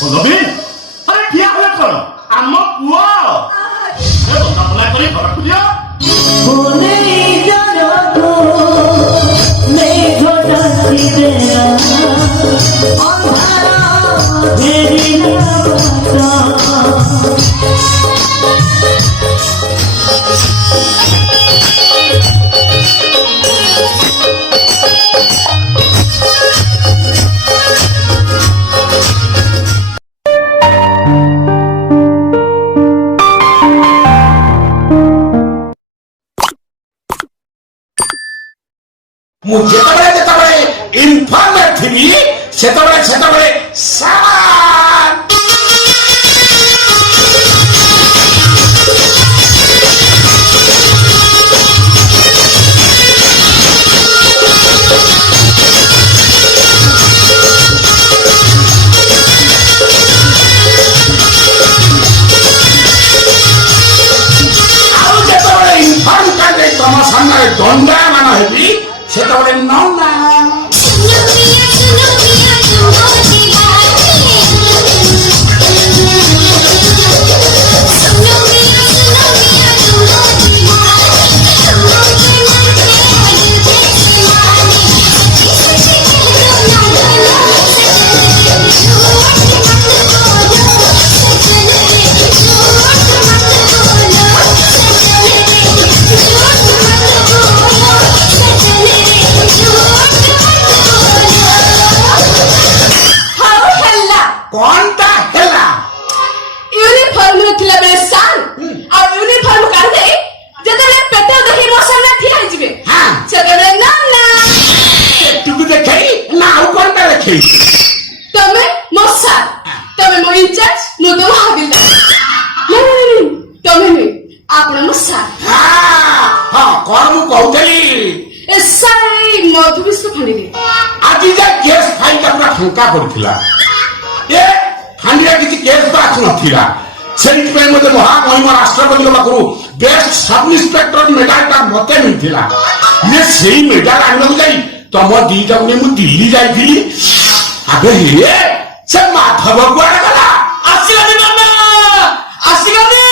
ନବୀନ ଆରେ ଠିଆ ହୁଏ କଣ ଆମ ପୁଅ ଆରେ ବନ୍ଦା ବନ୍ଦା କରି ଘରକୁ ଦିଅ ମୁଁ ଯେତେବେଳେ ଇନଫର୍ମର ଥିଲି ସେତେବେଳେ ଆଉ ଯେତେବେଳେ ଇନଫର୍ମ କାର୍ଡରେ ତମ ସାମ୍ନାରେ ଦଣ୍ଡାୟମାନ ହେବି ସେତେବେଳେ ନନା कौनटा हेला यूनिफॉर्म रे थिला बे साल आ यूनिफॉर्म कर दे जदे पेटे देखि मौसम ना थिया जिबे हां जदे ना ना तुकु देखै ना आउ कोनटा देखै तमे मोसा तमे मो इंचार्ज मो तो हादिल नहीं तमे नहीं आपण मोसा हां कोन मु कहतली ए साई मधुबिस्क फणी रे आजि जा केस फाइल का पूरा फंका पड़थिला ए फांडिरा किछि केस बात नथिला सेंट पे मते महामहिम राष्ट्रपति के पाखरु बेस्ट सब इंस्पेक्टर मेडल का मते मिलथिला ये सेही मेडल आनबो जाई तम दीटा ने मु दिल्ली जाईथिली आबे हे से माधव गुआडा गला आसिला नन्ना आसिला ने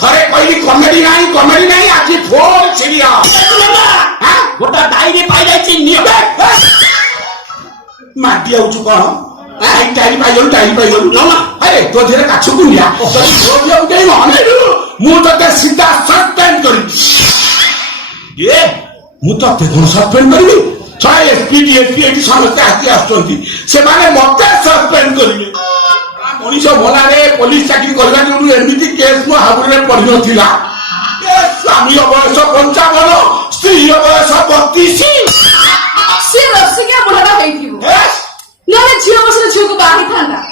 थरे कॉमेडी नहीं आज फोन सीरियस गोटा डायरी पाई जाई नियो माटी आउछु कोन आई डायरी पाई ना अरे तो धीरे काछु गुनिया तो जो गई माने मु तो सीधा सस्पेंड करी ये मु तो कोन सस्पेंड करी छय एसपी डीएसपी एटी समस्त आसी से माने मते सस्पेंड करिले मनीष भलारे पुलिस चाकरी करबा एमती केस मो हाबुरे पड़ी नथिला स्वामी बयस 55 स्त्री बयस 32 से रसिका बुढ़ा हेइथिबो नले झियो बसरे झियो को बाही थांदा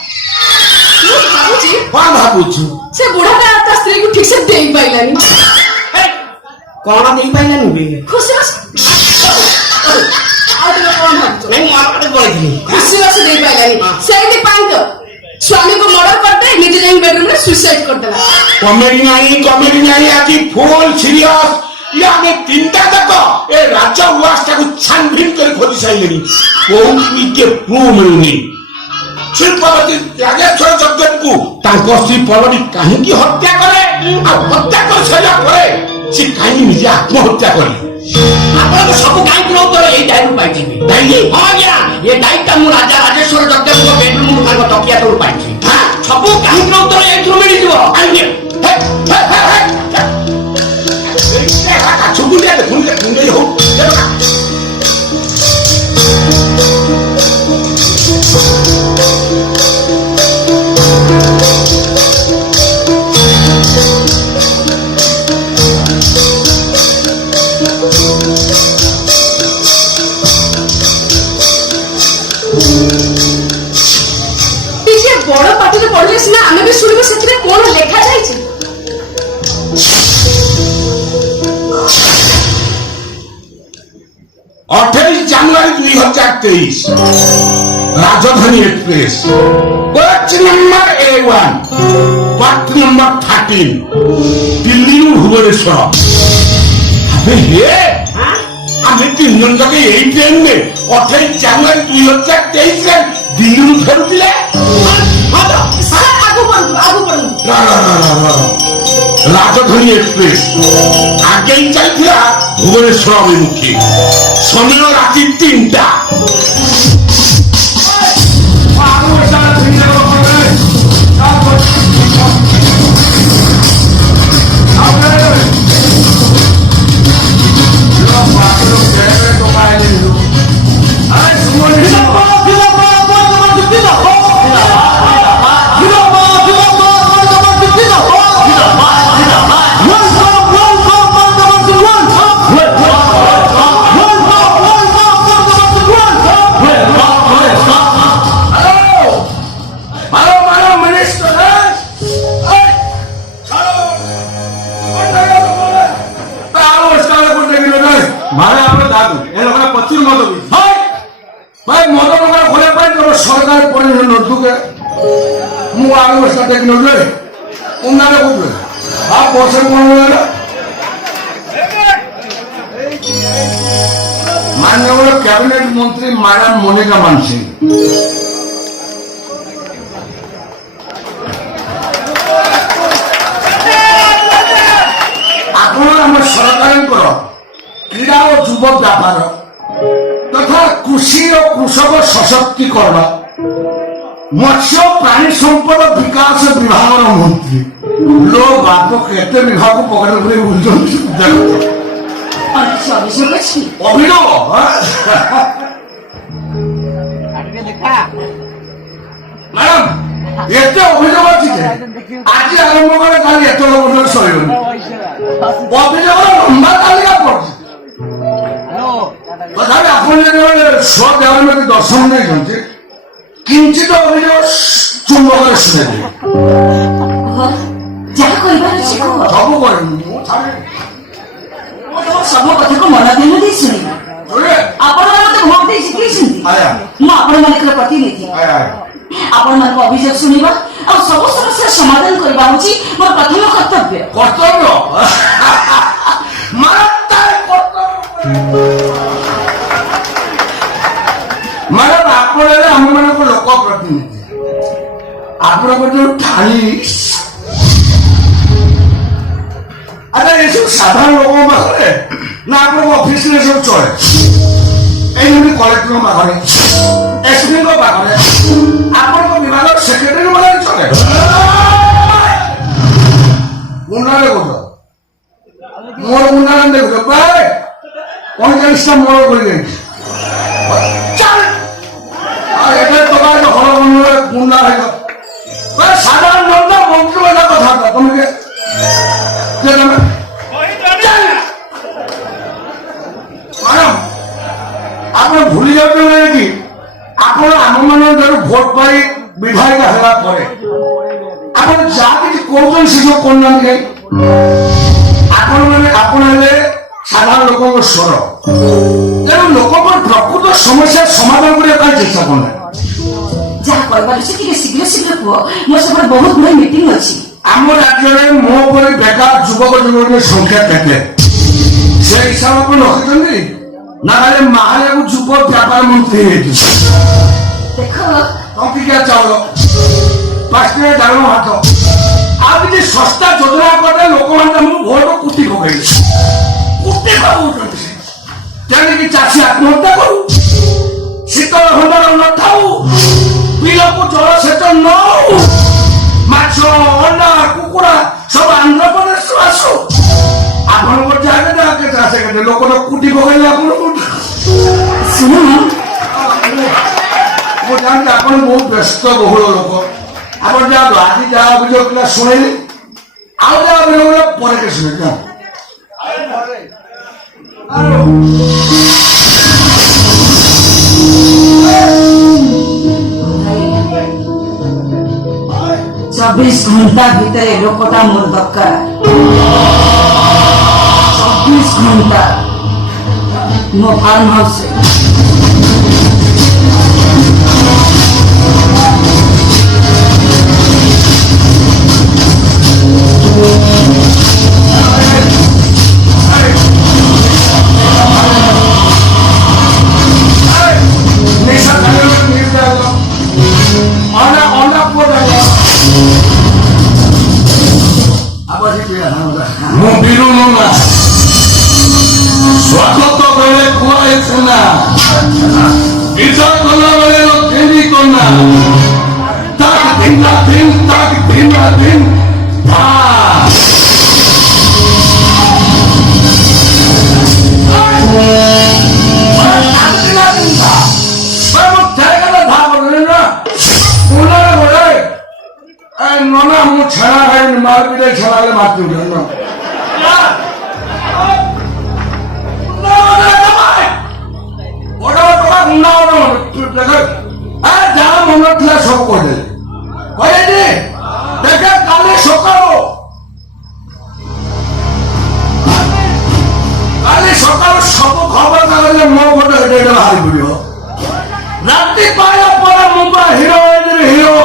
मु भाबुची भाबुछु से बुढ़ाटा ता स्त्री को ठीक से देई पाइलानी कोन देई पाइलानी बे खुशी बस आ तो कोन भाबुछ नहीं मारते बोलथि खुशी बस देई पाइलानी सेही पाइन तो स्वामी को मर्डर करते निजे जाई बेडरूम में सुसाइड कर देला कॉमेडी नहीं आज फुल सीरियस या में तीनटा तक ए राजा उवासटा को छानबीन कर खोजी साइलेनी कोई के प्रूव मिलुनी शिल्पवती राजेश्वर जगत को तांको श्री पलनी काहे की हत्या करे आ हत्या कर सजा करे से काहे निजे आत्महत्या करे आपण को सब काई प्रो तो ए डायरी पाई छी डायरी हां या ये डायरी का मु राजा राजेश्वर जगत को बेडरूम का तकिया तो पाई छी हां सब काई प्रो तो ए थ्रू मिली दिबो आइए हे ए हा छुबुलिया देखुन हो ପତ୍ରିକା ପଢିଲେ ସିନା ଆମେ ବି ଶୁଣିବୁ ସେଥିରେ କଣ ଲେଖା ଯାଇଛି। 28 জানুয়ারি 2023 রাজধানী এক্সপ্রেস কোচ নম্বর A1 পার্ট নম্বর 13 দিল্লীରୁ ভুবনেশ্বর। আবে হে আমি তিনজন যাকে এই ট্রেনে 28 জানুয়ারি 2023 দিল্লীରୁ ফেরুଥିଲେ। রাজধানী এক্সপ্রেস আগেই চাইଥିଲା ভুবনেশ্বর অভিমুখী, সময় রাতি 3টা। সরকার পরিণত নতুকে মু আলোচনা টেকনোলজি উন্নয়ন করবে আর বসে মনে মাননীয় ক্যাবিনেট মন্ত্রী ম্যাডাম মনিকা মানসিং আপনার আমার সরকারଙ୍କର ক্রীড়া ও যুব ব্যাপার তথা কৃষি ও কৃষক সশক্তিকরণ মৎস্য প্রাণী সম্পদ বিকাশ বিভাগর মন্ত্রী লোক বাপ কেতে বিভাগ পকেট করে বুঝুଛନ୍ତି অভিনব ম্যাডাম এতে অভিযোগ আছে যে আজ আরম্ভ করে কালি এত লোক সরিবনি অভিযোগ লম্বা তালিকা পড়ছে তথাপি ଆପଣ ଯେତେବେଳେ ସ୍ୱଦେବାନୀକୁ ଦର୍ଶନ ଦେଇଛନ୍ତି କିଞ୍ଚିତ ଅଭିଯୋଗ ଚୁମ୍ବକରେ ଶୁଣେଇଦେବେ ଯାହା କହିବାର ଅଛି ସବୁ କହିବି ମୁଁ ସବୁ କଥାକୁ ମନ ଧ୍ୟାନ ଦେଇ ଶୁଣିବା। ଆପଣମାନେ ମତେ ଭୋଟ ଦେଇ ଜିତେଇଛନ୍ତି, ମୁଁ ଆପଣମାନଙ୍କର ପ୍ରତିନିଧି। ଆପଣମାନଙ୍କ ଅଭିଯୋଗ ଶୁଣିବା ଆଉ ସବୁ ସମସ୍ୟାର ସମାଧାନ କରିବା ହଉଛି ମୋର ପ୍ରଥମ କର୍ତ୍ତବ୍ୟ। କର୍ତ୍ତବ୍ୟ ମ୍ୟାଡାମ ଆପଣ ହେଲେ ଆମମାନଙ୍କ ଲୋକ ପ୍ରତିନିଧି। ଆପଣଙ୍କର ଯୋଉ ଠାଣି ଆଚ୍ଛା ଏସବୁ ସାଧାରଣ ଲୋକଙ୍କ ପାଖରେ ନା ଆପଣଙ୍କ ଅଫିସରେ ସବୁ ଚଳେ? ଏଇଠି କଲେକ୍ଟରଙ୍କ ପାଖରେ, ଏସପିଙ୍କ ପାଖରେ, ଆପଣଙ୍କ ବିଭାଗର ସେକ୍ରେଟାରୀ ପାଖରେ ଚଳେ? ଗୁଣ୍ଡାରେ କହୁଛ ମୋର ଗୁଣ୍ଡାରେ ଦେଖୁଛ ପ୍ରାୟ 45ଟା ମୋର କରିଯାଇଛି। এটা তোমার হল গুন্ডা হয়ে সাধারণ জনতা মন্ত্রী বলা কথা তোমাকে ম্যাডাম ଆପଣ ଭୁଲି ଯାଉଛନ୍ତି କି ଆପଣ ଆମମାନଙ୍କର ଭୋଟ ପାଇ ବିଧାୟିକା ହେବା ପରେ ଆପଣ ଯାହା କିଛି କହୁଛନ୍ତି ସେ ସବୁ କରୁନାହାନ୍ତି କାହିଁ? ଆପଣ ହେଲେ ସାଧାରଣ ଲୋକଙ୍କ ସ୍ୱର, ତେଣୁ ଲୋକଙ୍କର ପ୍ରକୃତ ସମସ୍ୟା ସମାଧାନ କରିବା ପାଇଁ ଚେଷ୍ଟା କରୁନାହାନ୍ତି। ଯାହା କହିବାର ଅଛି ଟିକେ ଶୀଘ୍ର ଶୀଘ୍ର କୁହ, ମୋ ସେପଟେ ବହୁତ ଗୁଡାଏ ମିଟିଂ ଅଛି। ଆମ ରାଜ୍ୟରେ ମୋ ପରି ବେକାର ଯୁବକ ଯୁବତୀଙ୍କ ସଂଖ୍ୟା କେତେ ସେ ହିସାବ ଆପଣ ରଖିଛନ୍ତି ନା ହେଲେ ମାହାଳିଆକୁ ଯୁବ ବ୍ୟାପାର ମନ୍ତ୍ରୀ ହେଇଛି? ଦେଖ ଟଙ୍କିକିଆ ଚାଉଳ, 5 ଟଙ୍କା ଡାଲମା ଭାତ ଆଉ କିଛି ଶସ୍ତା ଯୋଜନା କରିଲେ ଲୋକମାନେ ଆମକୁ ଭୋଟ କୁଟି ପକେଇଲେ କୁଟି ପକଉଛନ୍ତି। ତେଣିକି ଚାଷୀ ଆତ୍ମହତ୍ୟା କରୁ, ଶୀତଳ ଭଣ୍ଡାର ନଥାଉ, ବିଲକୁ ଜଳସେଚନ ନ ହଉ, ମାଛ ଅଣ୍ଡା କୁକୁଡ଼ା ସବୁ ଆନ୍ଧ୍ରପ୍ରଦେଶରୁ ଆସୁ। ଆପଣଙ୍କର ଜାଗା କେତେ ଆସେ କେତେ ଲୋକ କୁଟି ପକେଇଲେ ଆପଣଙ୍କୁ ଶୁଣ ମୁଁ ଜାଣିଛି ଆପଣ ବହୁତ ବ୍ୟସ୍ତ ବହୁଳ ଲୋକ। ଆପଣ ଯାଆନ୍ତୁ, ଆଜି ଯାହା ଅଭିଯୋଗ ଥିଲା ଶୁଣେଇଲେ, ଆଉ ଯାହା ଅଭିଯୋଗ ଥିଲା ପରେ କେ ଶୁଣେ। 24 ঘন্টা ভিতরে লোকটা মোর দরকার 24 ঘন্টা মো ফার্ম হাউসে ମୁଁ ବିରୁ ନୁନା ସ୍ୱାଗତ ବେଳେ ଖୁଆଏ ଛେନା ବିଜୟ କଲା ବେଳେ ଲକ୍ଷ୍ମୀ କନ୍ୟା ତାକ ଦିନ ନନା ମୁଁ ଛେନା ଖାଇନି ମାର ପିଲେ ଛେନାରେ ମାତି ଯାହା ମନ ଥିଲା ସବୁ କହିଦେଲେ କହିଲେ ଦେଖେ କାଲି ସକାଳୁ ସବୁ ଖବର କାଗଜରେ ମୋ ଗୋଟେ ଏଟେ ଏଟେ ବାହାରି ପଡିବ ରାତି ପାଇଲା ପରେ ମୁଁ ବା ହିରୋ ହିରୋ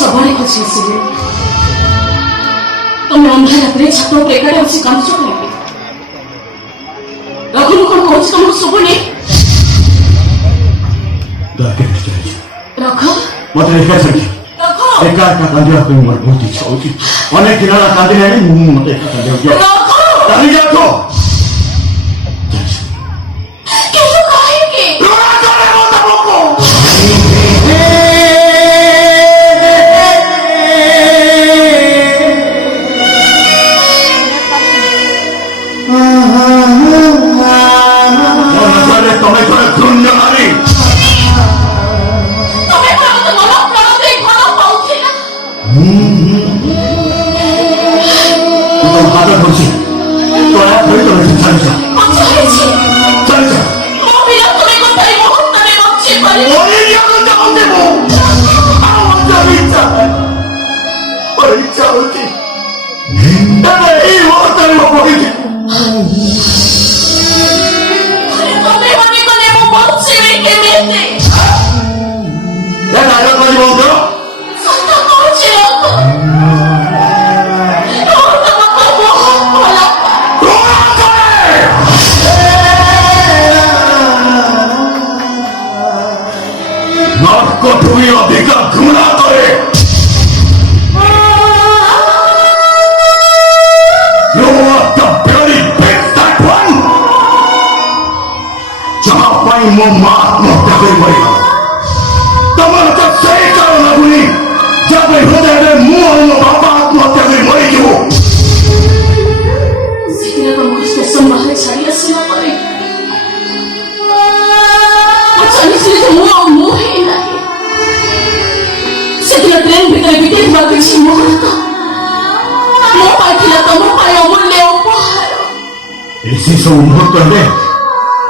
ସବୁଆଡେ ଖୋଜି ଆସିବେ ତମେ ଅନ୍ଧାର ରାତିରେ ଛାତ ଉପରେ ଏକାଠି ବସି କାନ୍ଦୁଛ କାହିଁକି ରଘୁ ମୁଁ କଣ କହୁଛି ତମକୁ ଶୁଭୁନି ରଘୁ ମତେ ଏକା ଛାଡି ରଘୁ ଏକା କାନ୍ଦିବାକୁ ମୋର ବହୁତ ଇଚ୍ଛା ହଉଛି ଅନେକ ଦିନ ହେଲା କାନ୍ଦିଲେଣି ମତେ ଏକା କାନ୍ଦିବାକୁ ଚାଲି ଯାଉଛ କିନ୍ତୁ କାହିଁକି ତମେ ଜଣେ ଶୂନ୍ୟ ନାରୀ ତମେ କଣ ମତେ ମନ ପ୍ରାଣ ଦେଇ ଭଲ ପାଉଛ ନା ହାତ ଧରୁଛି ତୋଳା ଧରି ତମେ ମୋ ମା ଆତ୍ମହତ୍ୟା କରି ମରିଗଲା। ତମର ତ ସେଇ କାରଣ ଭୁଲି ଯେବେ ହୃଦୟରେ ମୁଁ ଆଉ ମୋ ବାପା ଆତ୍ମହତ୍ୟା କରି ମରିଯିବୁ। ସେଦିନ ତମକୁ ଷ୍ଟେସନ ବାହାରେ ଛାଡ଼ି ଆସିଲା ପରେ ମୁଁ ଜାଣିଥିଲି ଯେ ମୁଁ ଆଉ ମୁଁ ହିଁ ନାହିଁ। ସେଦିନ ଟ୍ରେନ ଭିତରେ ବିତେଇଥିବା କିଛି ମୁହୂର୍ତ୍ତ ମୋ ପାଇଁ ଥିଲା ତମ ପାଇଁ ଅମୂଲ୍ୟ ଉପହାର। ଏସି ସବୁ ମୁହୂର୍ତ୍ତ ହେଲେ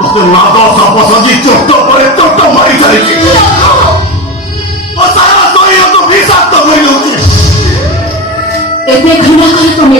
ତତେ ନାଦ ସାପ ସଜି ଚୋଟ ପରେ ଚୋଟ ମାରି ଚାଲିଛି। ଓ ସାରା ଶରୀରକୁ ବିଷାକ୍ତ କରିଦେଉଛି। ଏତେ ଘୃଣା କରି ତମେ